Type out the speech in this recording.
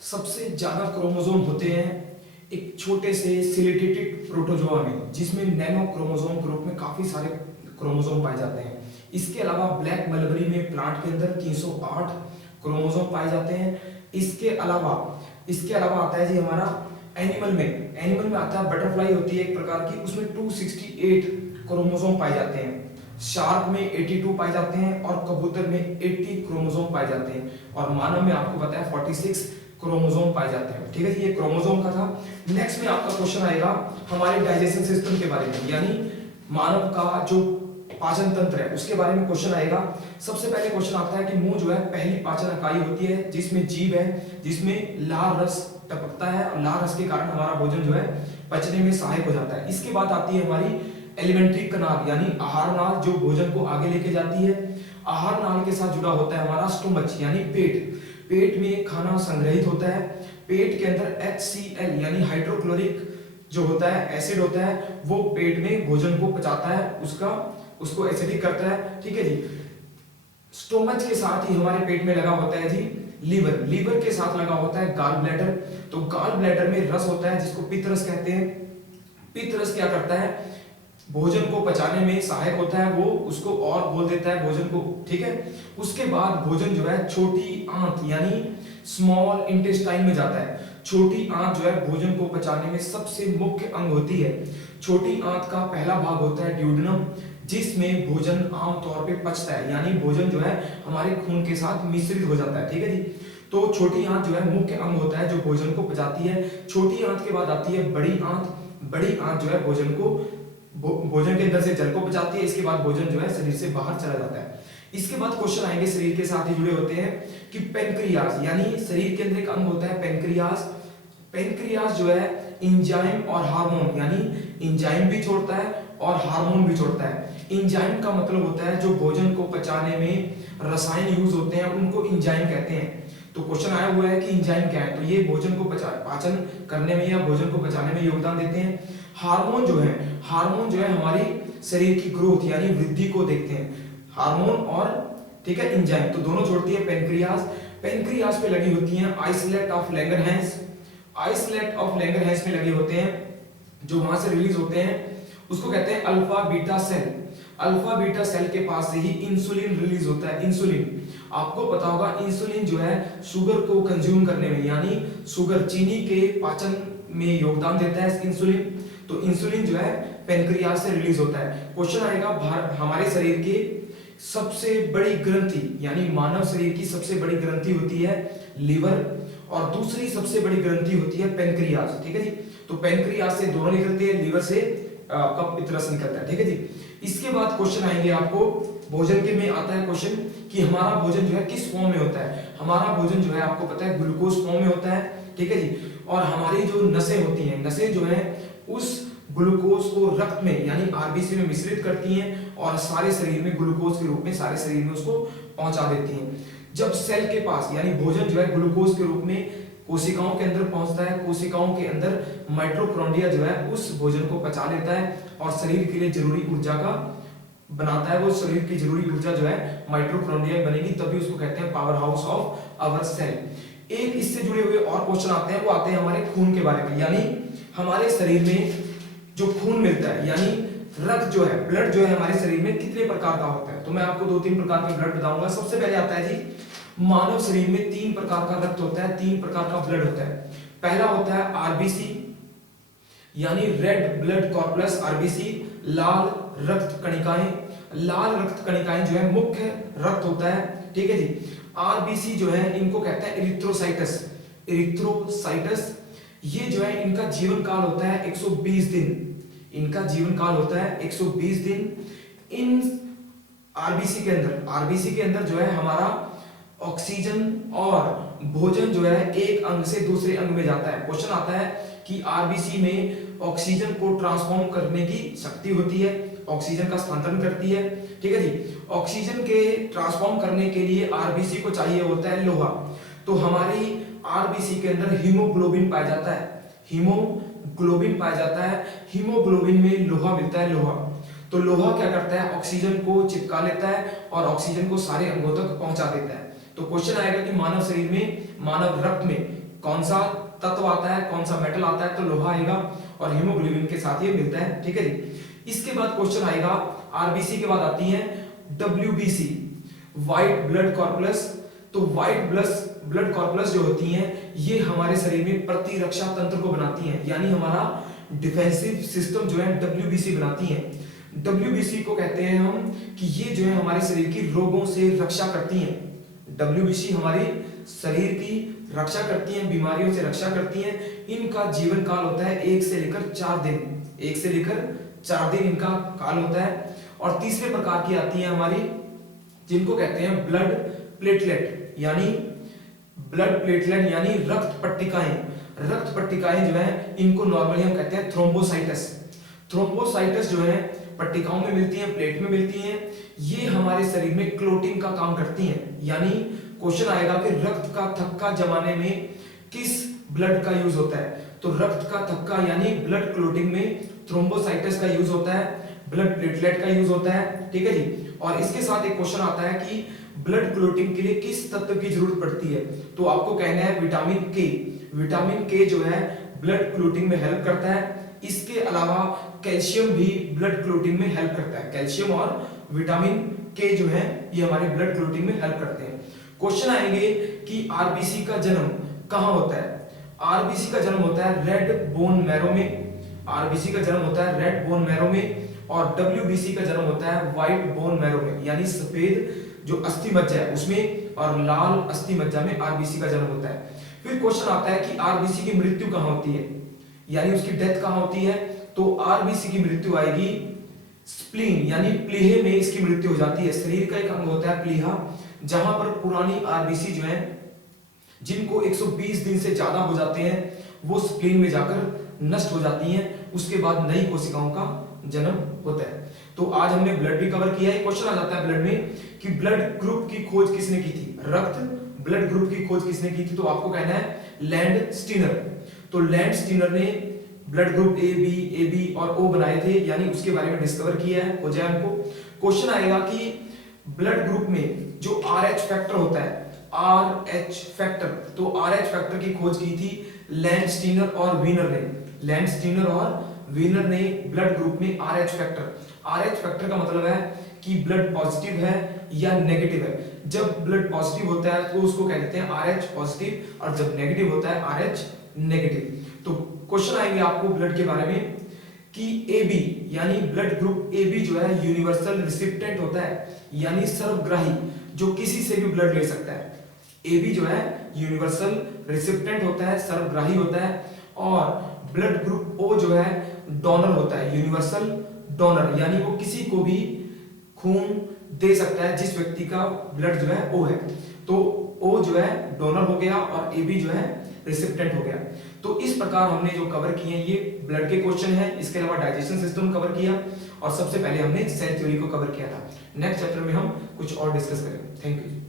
सबसे ज्यादा क्रोमोसोम होते हैं एक छोटे से सिलिटेटेड प्रोटोजोआ में, जिसमें नैनो क्रोमोसोम के रूप में काफी सारे क्रोमोसोम पाए जाते हैं। इसके अलावा ब्लैक मलबरी में प्लांट के अंदर 308 क्रोमोसोम पाए जाते हैं। इसके अलावा आता है जी हमारा एनिमल में आता है, बटरफ्लाई होती है एक प्रकार की, उसमें 268 क्रोमोसोम पाए जाते हैं। शार्क में 82 पाए जाते हैं और कबूतर में 80 क्रोमोसोम पाए जाते हैं। और मानव में आपको पता है 46 क्रोमोसोम पाए जाते हैं। ठीक है जी, ये क्रोमोसोम का था। नेक्स्ट में आपका क्वेश्चन आएगा हमारे डाइजेशन सिस्टम के बारे में, यानी मानव का जो पाचन तंत्र है उसके बारे में क्वेश्चन आएगा। सबसे पहले क्वेश्चन आता है कि मुंह जो है पहली पाचन इकाई होती है, जिसमें जीभ है, जिसमें लाल रस टपकता है और लाल रस के कारण हमारा भोजन जो है पचने में सहायक हो जाता है। इसके बाद आती है हमारी एलिमेंट्री कनाल यानी आहार नाल, जो भोजन को आगे लेके जाती है। आहार नाल के साथ जुड़ा होता है हमारा स्टोमच यानी पेट में खाना संग्रहित होता है। पेट के अंदर HCl यानी हाइड्रोक्लोरिक जो होता है एसिड होता है, वो पेट में भोजन को पचाता है, उसको एसिडिक करता है। ठीक है जी। स्टोमच के साथ ही हमारे पेट में लगा होता है जी लीवर के साथ लगा होता है गाल ब्लैडर। तो गाल ब्लैडर में रस होता है जिसको पित्त रस कहते हैं। पित्त रस क्या करता है, भोजन को पचाने में सहायक होता है, वो उसको और बोल देता है भोजन को। ठीक है। उसके बाद भोजन जो है छोटी आंत यानी स्मॉल इंटेस्टाइन में जाता है। छोटी आंत जो है भोजन को पचाने में सबसे मुख्य अंग होती है। छोटी आंत का पहला भाग होता है ड्यूडेनम, जिसमें भोजन आमतौर पे पचता है, यानी भोजन जो है हमारे खून के साथ मिश्रित हो जाता है। ठीक है जी। तो छोटी आंत जो है मुख्य अंग होता है जो भोजन को पचाती है। छोटी आंत के बाद आती है बड़ी आंत। बड़ी आंत जो है भोजन के अंदर से जल को पचाती है। इसके बाद भोजन जो है शरीर से बाहर चला जाता है। इसके बाद क्वेश्चन आएंगे शरीर के साथ ही जुड़े होते हैं कि पेनक्रियाज यानी शरीर के अंदर एक अंग होता है पेनक्रियाज जो है इंजाइम और हार्मोन यानी इंजाइम भी छोड़ता है और हार्मोन भी छोड़ता है। इंजाइम का मतलब होता है जो भोजन को पचाने में रसायन यूज होते हैं, उनको इंजाइम कहते हैं। तो क्वेश्चन आया हुआ है कि इंजाइम क्या है, तो ये भोजन को पाचन करने में या भोजन को पचाने में योगदान देते हैं। हार्मोन जो है हमारी शरीर की ग्रोथ यानी वृद्धि को देखते हैं, हार्मोन और ठीक है इंजाइम, तो दोनों छोड़ती है पेनक्रियाज पे लगी होती हैं आइसलेट ऑफ लैंगरहैंस में लगे होते हैं, जो वहां से रिलीज होते हैं, उसको कहते हैं अल्फा बीटा सेल के पास से ही इंसुलिन रिलीज होता है। इंसुलिन आपको पता होगा, इंसुलिन जो है शुगर को कंज्यूम करने में यानी शुगर चीनी के पाचन में योगदान देता है इंसुलिन। तो इंसुलिन जो है पेनक्रियाज से रिलीज होता है। क्वेश्चन आएगा हमारे शरीर की सबसे बड़ी ग्रंथि यानी मानव शरीर की सबसे बड़ी ग्रंथि होती है लीवर और दूसरी सबसे बड़ी ग्रंथि होती है पेनक्रियाज। ठीक है जी। तो पेनक्रियाज से दोनों निकलते हैं, लीवर से कब पित्त रस निकलता है। ठीक है जी। इसके बाद क्वेश्चन आएंगे आपको भोजन के में आता है क्वेश्चन कि हमारा भोजन जो है किस फॉर्म में होता है। हमारा भोजन जो है आपको पता है ग्लूकोज फॉर्म में होता है। ठीक है जी। और हमारी जो नसें होती हैं, नसें जो है उस ग्लूकोज को रक्त में यानी आरबीसी में मिश्रित करती हैं और सारे शरीर में ग्लूकोज के रूप में सारे शरीर में उसको पहुंचा देती हैं। जब सेल के पास यानी भोजन जो है ग्लूकोज के रूप में कोशिकाओं के अंदर पहुंचता है, कोशिकाओं के अंदर माइटोकॉन्ड्रिया जो है उस भोजन को पचा लेता है और शरीर के लिए जरूरी ऊर्जा का बनाता है। वो शरीर की जरूरी ऊर्जा जो है माइटोकॉन्ड्रिया बनेगी, तभी उसको कहते हैं power house of our cell. एक इससे जुड़े हुए और क्वेश्चन आते हैं, वो आते हैं हमारे खून के बारे में, यानी हमारे शरीर में जो खून मिलता है यानी रक्त जो है, ब्लड जो है हमारे शरीर में कितने प्रकार का होता है। तो मैं आपको 2-3 प्रकार के ब्लड बताऊंगा। सबसे पहले आता है जी मानव शरीर में 3 प्रकार का रक्त होता है, 3 प्रकार का ब्लड होता है। पहला होता है आरबीसी यानी रेड ब्लड कॉर्पस आरबीसी, लाल रक्त कणिकाएं जो है मुख्य रक्त होता है। ठीक है जी। आरबीसी जो है इनको कहते हैं इरिथ्रोसाइटस। ये जो है इनका जीवन काल होता है 120 दिन। इनका जीवन काल होता है 120 दिन। इन आरबीसी के अंदर जो है हमारा ऑक्सीजन और भोजन जो है एक अंग से दूसरे अंग में जाता है। क्वेश्चन आता है कि आरबीसी में ऑक्सीजन को ट्रांसफॉर्म करने की शक्ति होती है, ऑक्सीजन का स्थानांतरण करती है। ठीक है जी। ऑक्सीजन के ट्रांसफॉर्म करने के लिए आरबीसी को चाहिए होता है लोहा। तो हमारी आरबीसी के अंदर हीमोग्लोबिन पाया जाता है। हीमोग्लोबिन में लोहा मिलता है, तो लोहा क्या करता है, ऑक्सीजन को चिपका लेता है और ऑक्सीजन को सारे अंगों तक पहुंचा देता है। तो क्वेश्चन आएगा कि मानव शरीर में, मानव रक्त में कौन सा तत्व आता है, कौन सा मेटल आता है, तो लोहा आएगा और हीमोग्लोबिन के साथ ये मिलता है, ठीक है जी। इसके बाद क्वेश्चन आएगा आरबीसी के बाद आती है डब्ल्यूबीसी, व्हाइट ब्लड कॉर्पस। तो व्हाइट ब्लड कॉर्पस जो होती हैं ये हमारे शरीर में प्रतिरक्षा तंत्र को बनाती हैं, यानी हमारा डिफेंसिव सिस्टम जो है डब्ल्यूबीसी बनाती हैं। डब्ल्यूबीसी को कहते हैं हम कि ये जो है हमारे शरीर की रोगों से रक्षा करती हैं। डब्ल्यूबीसी हमारी शरीर की रक्षा करती हैं, बीमारियों से रक्षा करती हैं। इनका जीवन काल होता है 1 से लेकर 4 दिन, 1 से लेकर 4 दिन इनका काल होता है। और तीसरे प्रकार की आती है हमारी, जिनको कहते हैं ब्लड प्लेटलेट, यानी ब्लड प्लेटलेट यानी रक्त पट्टिकाएं। रक्त पट्टिकाएं जो है इनको नॉर्मली हम कहते हैं थ्रोम्बोसाइटस। थ्रोम्बोसाइटस जो है पट्टिकाओं में मिलती हैं, प्लेट में मिलती हैं। ये हमारे शरीर में क्लोटिंग का काम करती हैं। यानी क्वेश्चन आएगा कि रक्त का थक्का जमाने में किस ब्लड का यूज होता है, तो रक्त का थक्का यानी ब्लड क्लोटिंग में थ्रोम्बोसाइटस का यूज होता है, ब्लड प्लेटलेट का यूज होता है, ठीक है जी। और इसके साथ एक क्वेश्चन आता है कि ब्लड क्लोटिंग के लिए किस तत्व की जरूरत पड़ती है, तो आपको कहना है विटामिन के। विटामिन के जो है ब्लड क्लोटिंग में हेल्प करता है। इसके अलावा कैल्शियम भी ब्लड क्लोटिंग में हेल्प करता है। कैल्शियम और विटामिन के जो है ये हमारे ब्लड क्लोटिंग में हेल्प करते हैं। क्वेश्चन आएंगे कि आरबीसी का जन्म कहां होता है। आरबीसी का जन्म होता है रेड बोन मैरो में। आरबीसी का जन्म होता है रेड बोन मैरो में। और डब्ल्यूबीसी का जन्म होता है व्हाइट बोन मैरो में, यानी सफेद जो अस्थि मज्जा है उसमें, और लाल अस्थि मज्जा में आरबीसी का जन्म होता है। फिर क्वेश्चन आता है कि आरबीसी की मृत्यु कहां होती है, यानी उसकी डेथ कहां होती है, तो आरबीसी की मृत्यु आएगी स्प्लीन यानी प्लीहे में इसकी मृत्यु हो जाती है। शरीर का एक अंग होता है प्लीहा, जहां पर पुरानी आरबीसी जो है जिनको 120 दिन से ज्यादा हो जाते हैं वो स्प्लीन में जाकर नष्ट हो जाती हैं। उसके बाद नई कोशिकाओं का जन्म होता है। तो आज हमने ब्लड भी कवर किया है। क्वेश्चन आ जाता है ब्लड में कि ब्लड ग्रुप की खोज किसने की थी, रक्त ब्लड ग्रुप की खोज किसने की थी, तो आपको कहना है लैंड स्टीनर। तो लैंड स्टीनर ने ब्लड ग्रुप ए बी और ओ बनाए थे, यानी उसके बारे में डिस्कवर किया है। हो जाए हमको क्वेश्चन आएगा कि ब्लड ग्रुप में जो RH फैक्टर होता है, RH फैक्टर, तो RH फैक्टर की खोज की थी लैंड स्टीनर और वीनर ने। लैंड स्टीनर और वीनर ने ब्लड ग्रुप में RH फैक्टर का मतलब है कि ब्लड पॉजिटिव है या नेगेटिव है। जब ब्लड पॉजिटिव होता है तो उसको कह देते हैं RH पॉजिटिव, और जब नेगेटिव होता है RH नेगेटिव। तो क्वेश्चन आएंगे आपको ब्लड के बारे में कि AB यानी ब्लड ग्रुप AB जो है यूनिवर्सल रिसिपिएंट होता है, यानी सर्वग्राही, जो किसी से भी ब्लड ले सकता है। AB जो है यूनिवर्सल रिसिपिएंट होता है, सर्वग्राही होता है। और ब्लड ग्रुप O जो है डोनर होता है, यूनिवर्सल डोनर, यानी वो किसी को भी खून दे सकता है जिस व्यक्ति का ब्लड जो है O है। तो O जो है डोनर हो गया और AB जो है रिसिपिएंट हो गया। तो इस प्रकार हमने जो कवर किए हैं ये ब्लड के क्वेश्चन है। इसके अलावा डाइजेशन सिस्टम कवर किया और सबसे पहले हमने सेल थ्योरी को कवर किया था। नेक्स्ट चैप्टर में हम कुछ और डिस्कस करेंगे। Thank you.